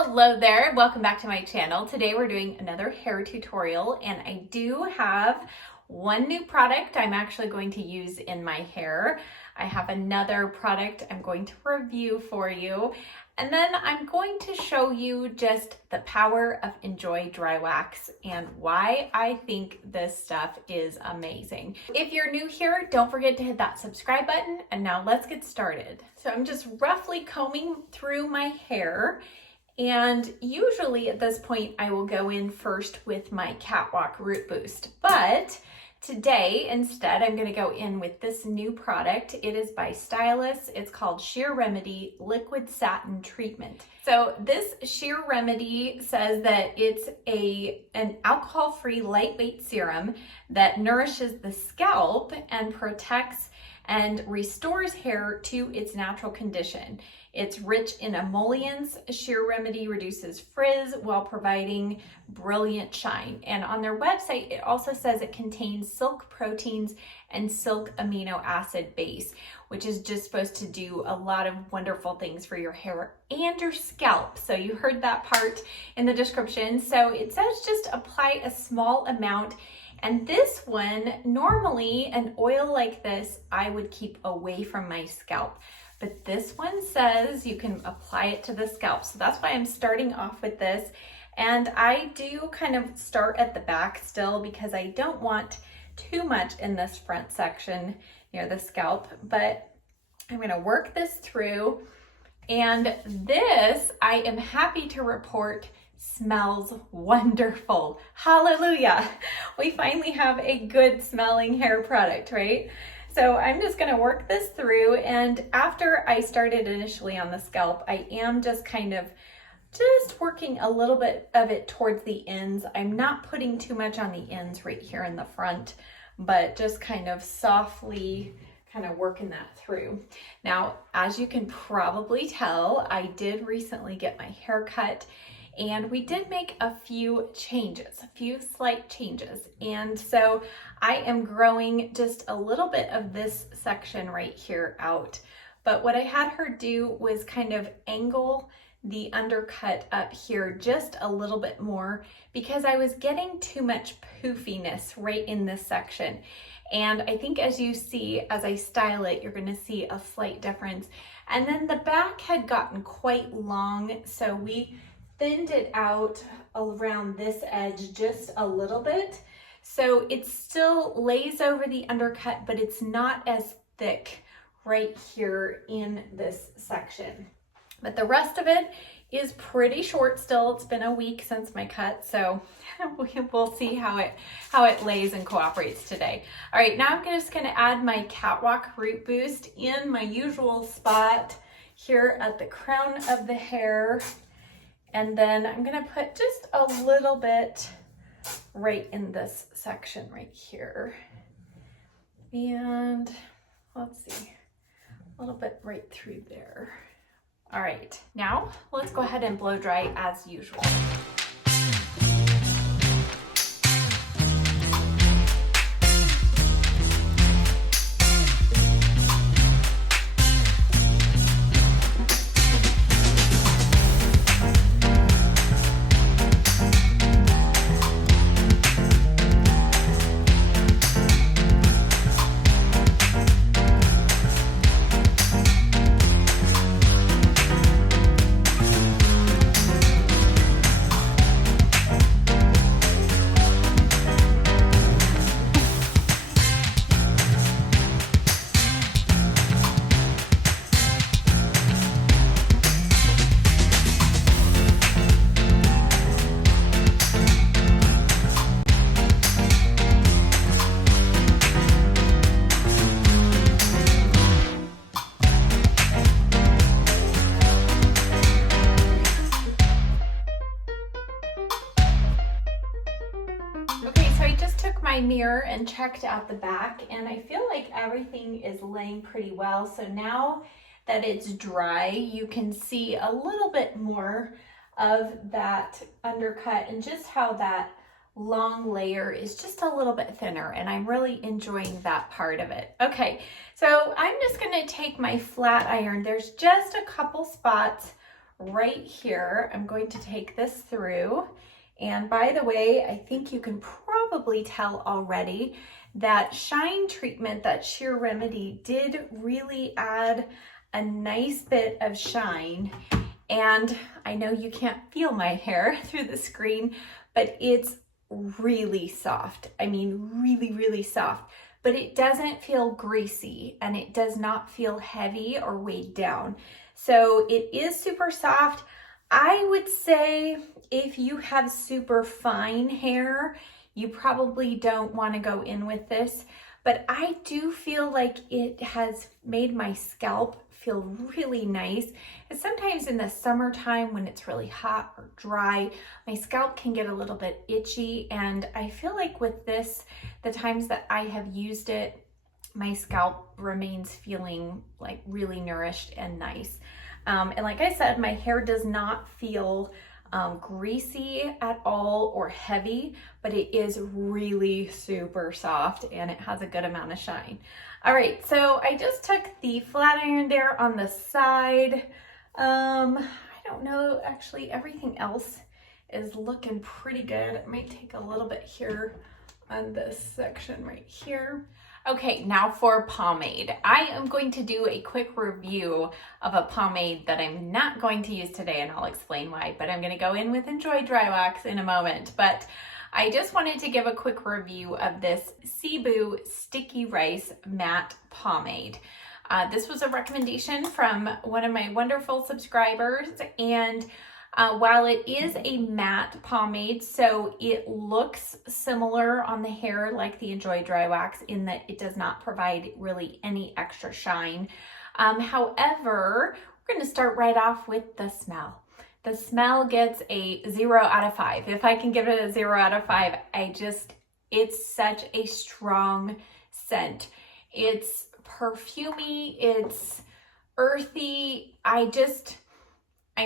Hello there, welcome back to my channel. Today we're doing another hair tutorial and I do have one new product I'm actually going to use in my hair. I have another product I'm going to review for you, and then I'm going to show you just the power of Enjoy Dry Wax and why I think this stuff is amazing. If you're new here, don't forget to hit that subscribe button, and now let's get started. So I'm just roughly combing through my hair. And usually at this point, I will go in first with my Catwalk Root Boost. But today, instead, I'm gonna go in with this new product. It is by Stylus. It's called Sheer Remedy Liquid Satin Treatment. So this Sheer Remedy says that it's an alcohol-free lightweight serum that nourishes the scalp and protects and restores hair to its natural condition. It's rich in emollients. Sheer Remedy reduces frizz while providing brilliant shine. And on their website, it also says it contains silk proteins and silk amino acid base, which is just supposed to do a lot of wonderful things for your hair and your scalp. So you heard that part in the description. So it says just apply a small amount. And this one, normally an oil like this, I would keep away from my scalp. But this one says you can apply it to the scalp. So that's why I'm starting off with this. And I do kind of start at the back still because I don't want too much in this front section near the scalp. But I'm gonna work this through. And this, I am happy to report, smells wonderful. Hallelujah. We finally have a good smelling hair product, right? So I'm just gonna work this through, and after I started initially on the scalp, I am just kind of working a little bit of it towards the ends. I'm not putting too much on the ends right here in the front, but just kind of softly kind of working that through. Now, as you can probably tell, I did recently get my hair cut, and we did make a few changes, a few slight changes. And so I am growing just a little bit of this section right here out. But what I had her do was kind of angle the undercut up here just a little bit more because I was getting too much poofiness right in this section. And I think as you see, as I style it, you're gonna see a slight difference. And then the back had gotten quite long, so we thinned it out around this edge just a little bit. So it still lays over the undercut, but it's not as thick right here in this section. But the rest of it is pretty short still. It's been a week since my cut, so we'll see how it lays and cooperates today. All right, now I'm just gonna add my Catwalk Root Boost in my usual spot here at the crown of the hair. And then I'm gonna put just a little bit right in this section right here. And let's see, a little bit right through there. All right, now let's go ahead and blow dry as usual. My mirror and checked out the back, and I feel like everything is laying pretty well. So now that it's dry, you can see a little bit more of that undercut and just how that long layer is just a little bit thinner, and I'm really enjoying that part of it. Okay, so I'm just gonna take my flat iron. There's just a couple spots right here, I'm going to take this through. And by the way, I think you can probably tell already that shine treatment, that sheer remedy, did really add a nice bit of shine. And I know you can't feel my hair through the screen, but it's really soft. I mean, really, really soft. But it doesn't feel greasy and it does not feel heavy or weighed down. So it is super soft. I would say if you have super fine hair, you probably don't want to go in with this, but I do feel like it has made my scalp feel really nice. And sometimes in the summertime when it's really hot or dry, my scalp can get a little bit itchy, and I feel like with this, the times that I have used it, my scalp remains feeling like really nourished and nice. And like I said, my hair does not feel greasy at all or heavy, but it is really super soft and it has a good amount of shine. All right, so I just took the flat iron there on the side. I don't know, actually everything else is looking pretty good. I might take a little bit here on this section right here. Okay, now for pomade. I am going to do a quick review of a pomade that I'm not going to use today, and I'll explain why, but I'm gonna go in with Enjoy Dry Wax in a moment. But I just wanted to give a quick review of this CIBU Sticky Rice Matte Pomade. This was a recommendation from one of my wonderful subscribers, and while it is a matte pomade, so it looks similar on the hair like the Enjoy Dry Wax in that it does not provide really any extra shine. However, we're going to start right off with the smell. The smell gets a 0 out of 5. If I can give it a 0 out of 5, it's such a strong scent. It's perfumey, it's earthy. I'm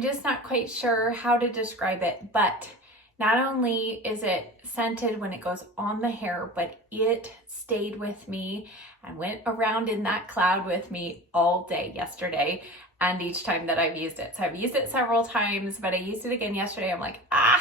just not quite sure how to describe it, but not only is it scented when it goes on the hair, but it stayed with me and went around in that cloud with me all day yesterday and each time that I've used it. So I've used it several times, but I used it again yesterday. I'm like, I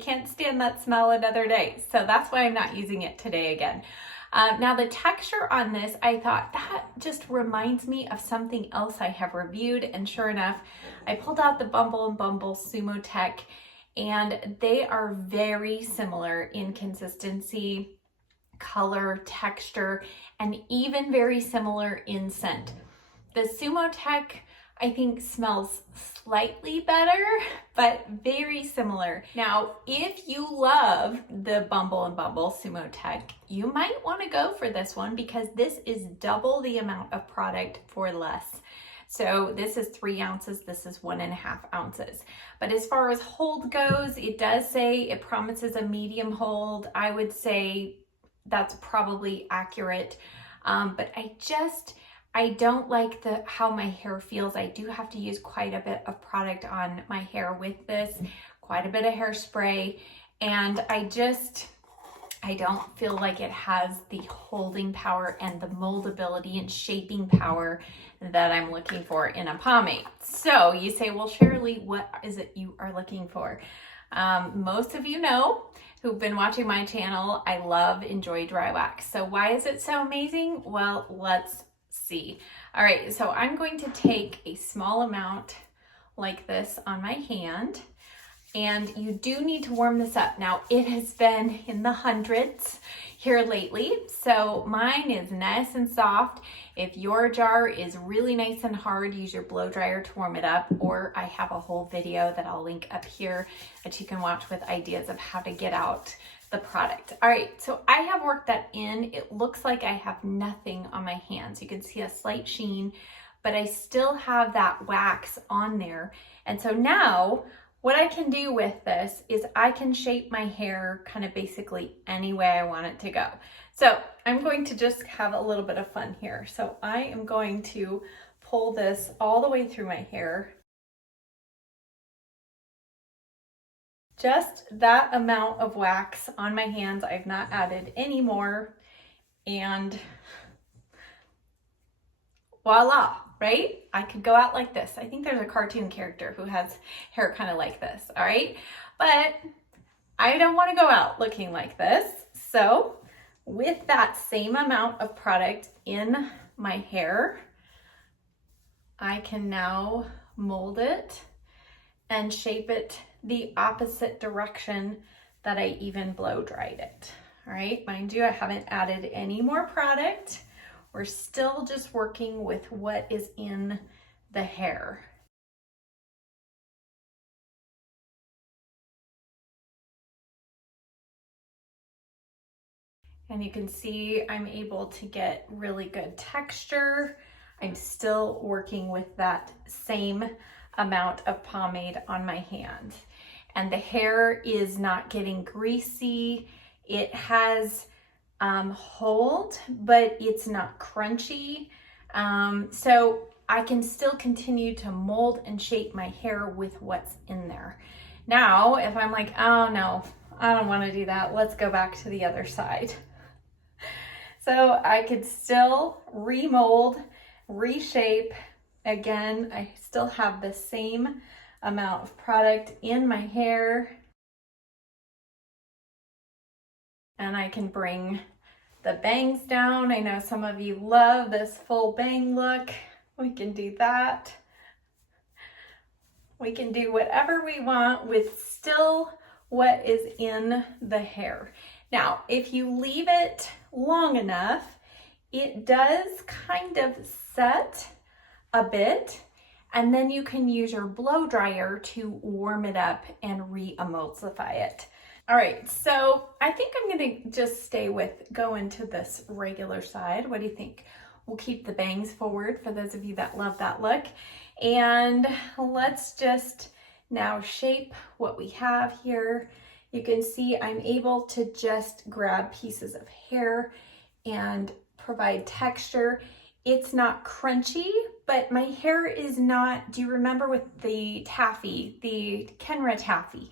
can't stand that smell another day. So that's why I'm not using it today again. Now the texture on this, I thought that just reminds me of something else I have reviewed, and sure enough, I pulled out the Bumble & Bumble Sumo Tech, and they are very similar in consistency, color, texture, and even very similar in scent. The Sumo Tech, I think, smells slightly better, but very similar. Now, if you love the Bumble & Bumble Sumo Tech, you might want to go for this one because this is double the amount of product for less. So this is 3 ounces, this is 1.5 ounces. But as far as hold goes, it does say it promises a medium hold. I would say that's probably accurate. But I don't like how my hair feels. I do have to use quite a bit of product on my hair with this, quite a bit of hairspray, and I don't feel like it has the holding power and the moldability and shaping power that I'm looking for in a pomade. So you say, well, Shirley, what is it you are looking for? Most of you know who've been watching my channel, I love Enjoy Dry Wax. So why is it so amazing? Well, let's see. All right, so I'm going to take a small amount like this on my hand, and you do need to warm this up. Now, it has been in the hundreds here lately, so mine is nice and soft. If your jar is really nice and hard, use your blow dryer to warm it up, or I have a whole video that I'll link up here that you can watch with ideas of how to get out the product. All right, so I have worked that in. It looks like I have nothing on my hands. You can see a slight sheen, but I still have that wax on there. And so now what I can do with this is I can shape my hair kind of basically any way I want it to go. So I'm going to just have a little bit of fun here. So I am going to pull this all the way through my hair. Just that amount of wax on my hands. I've not added any more. And voila, right? I could go out like this. I think there's a cartoon character who has hair kind of like this, all right? But I don't want to go out looking like this. So with that same amount of product in my hair, I can now mold it and shape it the opposite direction that I even blow dried it. All right, mind you, I haven't added any more product. We're still just working with what is in the hair. And you can see I'm able to get really good texture. I'm still working with that same amount of pomade on my hand. And the hair is not getting greasy. It has hold, but it's not crunchy. So I can still continue to mold and shape my hair with what's in there. Now, if I'm like, oh no, I don't want to do that, let's go back to the other side. So I could still remold, reshape. Again, I still have the same amount of product in my hair. And I can bring the bangs down. I know some of you love this full bang look. We can do that. We can do whatever we want with still what is in the hair. Now, if you leave it long enough, it does kind of set a bit, and then you can use your blow dryer to warm it up and re-emulsify it. All right, so I think I'm gonna just stay with going to this regular side. What do you think? We'll keep the bangs forward for those of you that love that look. And let's just now shape what we have here. You can see I'm able to just grab pieces of hair and provide texture. It's not crunchy, but my hair is not, do you remember with the taffy, the Kenra taffy?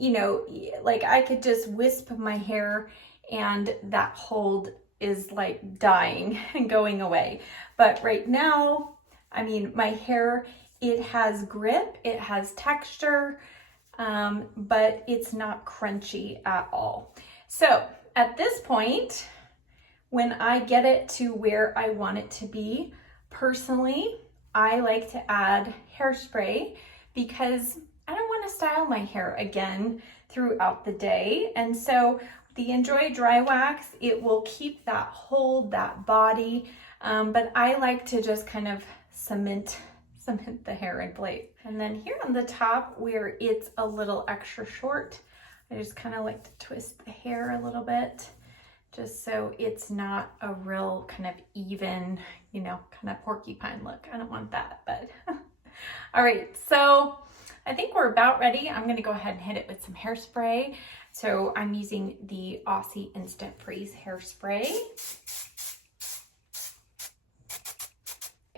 You know, like I could just wisp my hair and that hold is like dying and going away. But right now, I mean, my hair, it has grip, it has texture, but it's not crunchy at all. So at this point, when I get it to where I want it to be, personally, I like to add hairspray because I don't want to style my hair again throughout the day. And so the Enjoy Dry Wax, it will keep that hold, that body, but I like to just kind of cement the hair in place. And then here on the top where it's a little extra short, I just kind of like to twist the hair a little bit, just so it's not a real kind of even, you know, kind of porcupine look. I don't want that, but all right, so I think we're about ready. I'm gonna go ahead and hit it with some hairspray. So I'm using the Aussie Instant Freeze hairspray.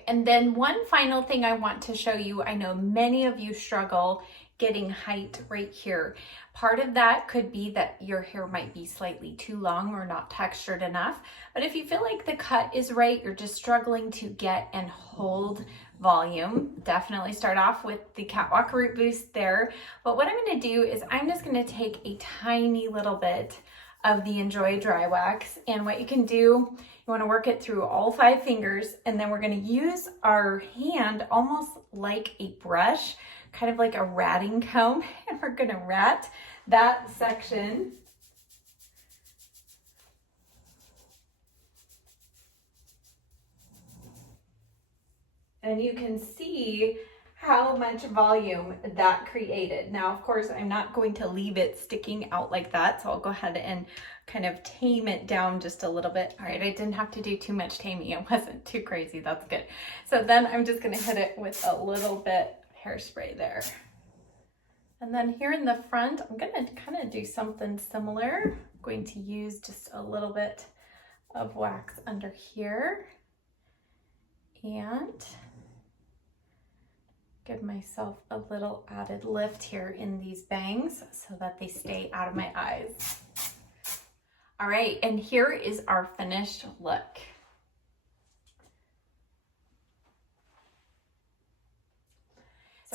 And then one final thing I want to show you, I know many of you struggle getting height right here. Part of that could be that your hair might be slightly too long or not textured enough. But if you feel like the cut is right, you're just struggling to get and hold volume, definitely start off with the Catwalk Root Boost there. But what I'm gonna do is I'm just gonna take a tiny little bit of the Enjoy Dry Wax, and what you can do, you want to work it through all 5 fingers, and then we're going to use our hand almost like a brush, kind of like a ratting comb, and we're going to rat that section. And you can see how much volume that created. Now, of course, I'm not going to leave it sticking out like that, so I'll go ahead and kind of tame it down just a little bit. All right, I didn't have to do too much taming. It wasn't too crazy, that's good. So then I'm just gonna hit it with a little bit of hairspray there. And then here in the front, I'm gonna kind of do something similar. I'm going to use just a little bit of wax under here and give myself a little added lift here in these bangs so that they stay out of my eyes. All right, and here is our finished look.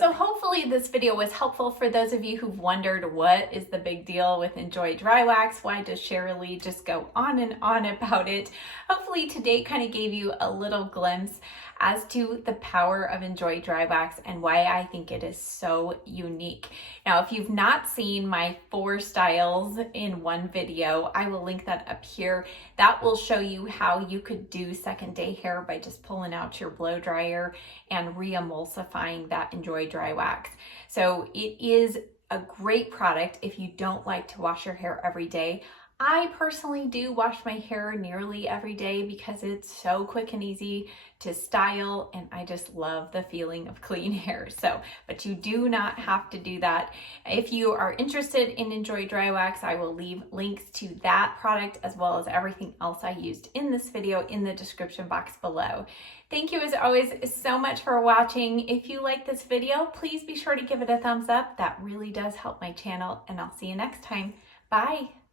So hopefully this video was helpful for those of you who've wondered what is the big deal with Enjoy Dry Wax? Why does Sharalee just go on and on about it? Hopefully today kind of gave you a little glimpse as to the power of Enjoy Dry Wax and why I think it is so unique. Now, if you've not seen my 4 styles in one video, I will link that up here. That will show you how you could do second day hair by just pulling out your blow dryer and re-emulsifying that Enjoy Dry Wax. So it is a great product if you don't like to wash your hair every day. I personally do wash my hair nearly every day because it's so quick and easy to style, and I just love the feeling of clean hair. So, but you do not have to do that. If you are interested in Enjoy Dry Wax, I will leave links to that product as well as everything else I used in this video in the description box below. Thank you as always so much for watching. If you like this video, please be sure to give it a thumbs up. That really does help my channel, and I'll see you next time. Bye.